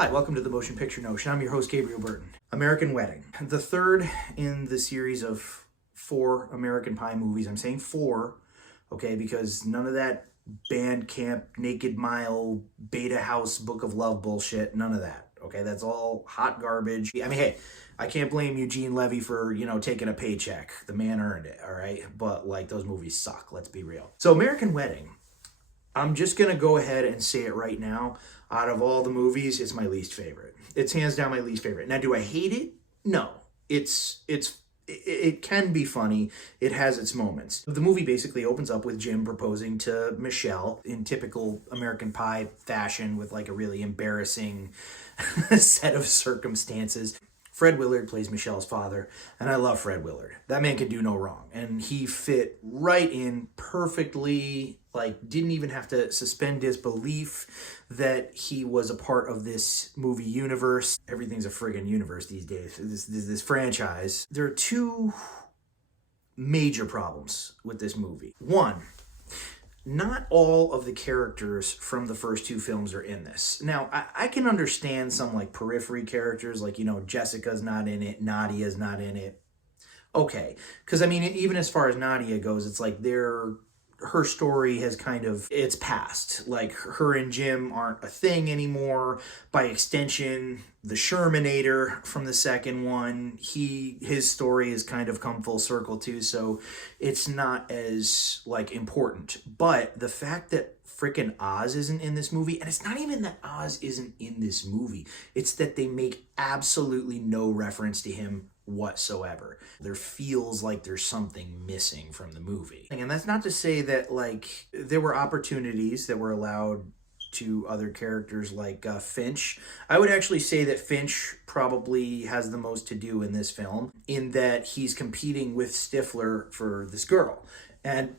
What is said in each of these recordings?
Hi, welcome to the Motion Picture Notion. I'm your host, Gabriel Burton. American Wedding, the third in the series of 4 American Pie movies. I'm saying 4, okay, because none of that band camp, Naked Mile, Beta House, Book of Love bullshit, none of that, okay? That's all hot garbage. I mean, hey, I can't blame Eugene Levy for, taking a paycheck. The man earned it, all right? But, those movies suck, let's be real. So, American Wedding, I'm just going to go ahead and say it right now. Out of all the movies, it's my least favorite. It's hands down my least favorite. Now, do I hate it? No. It can be funny. It has its moments. The movie basically opens up with Jim proposing to Michelle in typical American Pie fashion with a really embarrassing set of circumstances. Fred Willard plays Michelle's father, and I love Fred Willard. That man can do no wrong, and he fit right in perfectly, didn't even have to suspend disbelief that he was a part of this movie universe. Everything's a friggin' universe these days, this franchise. There are 2 major problems with this movie. One, not all of the characters from the first 2 films are in this. Now, I can understand some periphery characters, Jessica's not in it, Nadia's not in it. Okay, because even as far as Nadia goes, it's her story has it's past. Her and Jim aren't a thing anymore. By extension, the Shermanator from the second one, his story has come full circle too, so it's not as important. But the fact that frickin' Oz isn't in this movie, and it's not even that Oz isn't in this movie, it's that they make absolutely no reference to him whatsoever. There feels like there's something missing from the movie. And that's not to say that there were opportunities that were allowed to other characters like Finch. I would actually say that Finch probably has the most to do in this film, in that he's competing with Stifler for this girl. And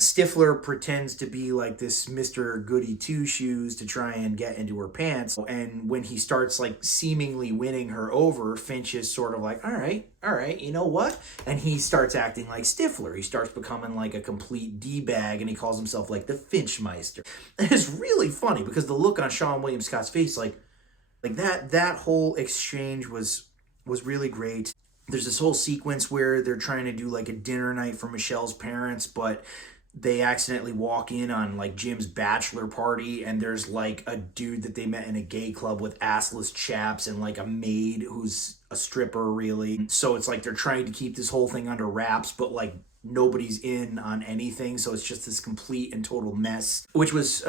Stifler pretends to be this Mr. Goody Two-Shoes to try and get into her pants. And when he starts seemingly winning her over, Finch is sort of all right, you know what? And he starts acting like Stifler. He starts becoming a complete D-bag, and he calls himself the Finchmeister. And it's really funny because the look on Sean William Scott's face, that whole exchange was really great. There's this whole sequence where they're trying to do a dinner night for Michelle's parents, but they accidentally walk in on Jim's bachelor party, and there's a dude that they met in a gay club with assless chaps and a maid who's a stripper, really. So it's they're trying to keep this whole thing under wraps, but nobody's in on anything, so it's just this complete and total mess, which was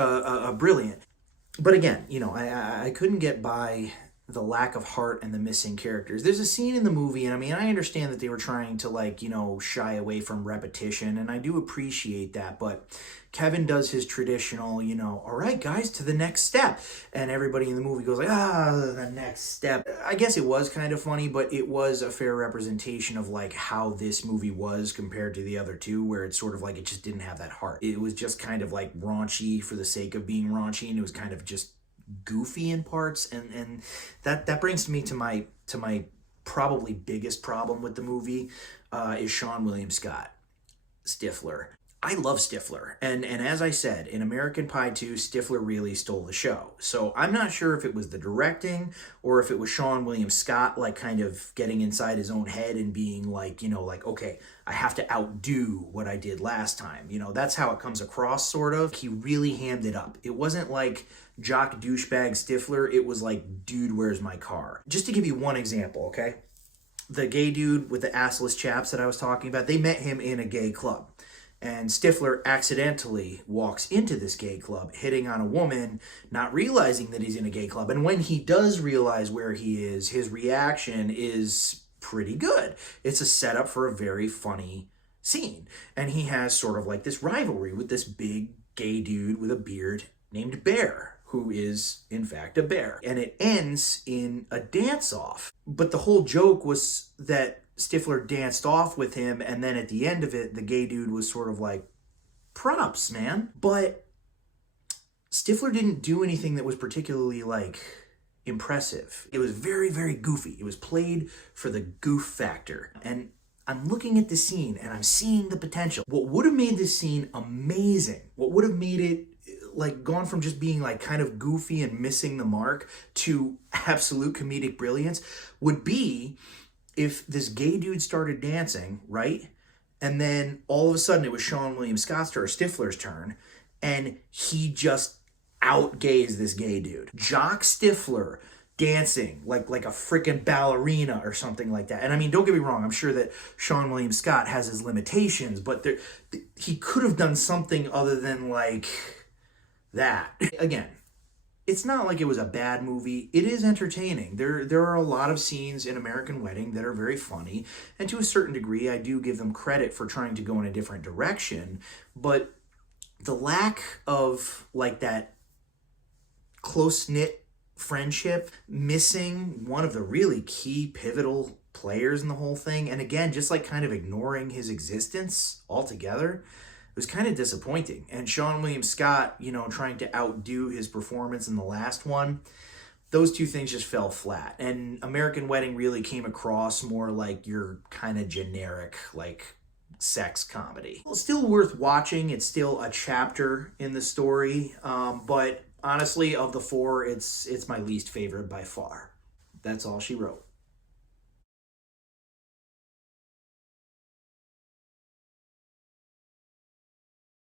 brilliant. But again, I couldn't get by the lack of heart and the missing characters. There's a scene in the movie, and I understand that they were trying to shy away from repetition, and I do appreciate that, but Kevin does his traditional, all right, guys, to the next step. And everybody in the movie goes the next step. I guess it was kind of funny, but it was a fair representation of how this movie was compared to the other 2, where it's sort of it just didn't have that heart. It was just kind of raunchy for the sake of being raunchy, and it was kind of just goofy in parts, and that brings me to my probably biggest problem with the movie is Sean William Scott, Stifler. I love Stifler, and as I said, in American Pie 2, Stifler really stole the show. So I'm not sure if it was the directing or if it was Sean William Scott kind of getting inside his own head and being okay, I have to outdo what I did last time. That's how it comes across, sort of. He really hammed it up. It wasn't jock douchebag Stifler. It was dude, where's my car? Just to give you one example, okay? The gay dude with the assless chaps that I was talking about, they met him in a gay club. And Stifler accidentally walks into this gay club, hitting on a woman, not realizing that he's in a gay club. And when he does realize where he is, his reaction is pretty good. It's a setup for a very funny scene. And he has sort of this rivalry with this big gay dude with a beard named Bear, who is, in fact, a bear. And it ends in a dance-off. But the whole joke was that Stifler danced off with him, and then at the end of it, the gay dude was sort of props, man. But Stifler didn't do anything that was particularly, impressive. It was very, very goofy. It was played for the goof factor. And I'm looking at the scene, and I'm seeing the potential. What would have made this scene amazing, what would have made it like gone from just being like kind of goofy and missing the mark to absolute comedic brilliance would be if this gay dude started dancing, right? And then all of a sudden it was Sean William Scott's or Stifler's turn, and he just outgays this gay dude. Jock Stifler dancing like a freaking ballerina or something like that. And I mean, don't get me wrong, I'm sure that Sean William Scott has his limitations, but he could have done something other than like that. Again, it's not like it was a bad movie. It is entertaining. There are a lot of scenes in American Wedding that are very funny, and to a certain degree, I do give them credit for trying to go in a different direction, but the lack of like that close-knit friendship, missing one of the really key pivotal players in the whole thing, and again, just like kind of ignoring his existence altogether, it was kind of disappointing. And Sean William Scott, trying to outdo his performance in the last one, those two things just fell flat. And American Wedding really came across more like your kind of generic, like, sex comedy. Well, still worth watching. It's still a chapter in the story, but honestly, of the four, it's my least favorite by far. That's all she wrote.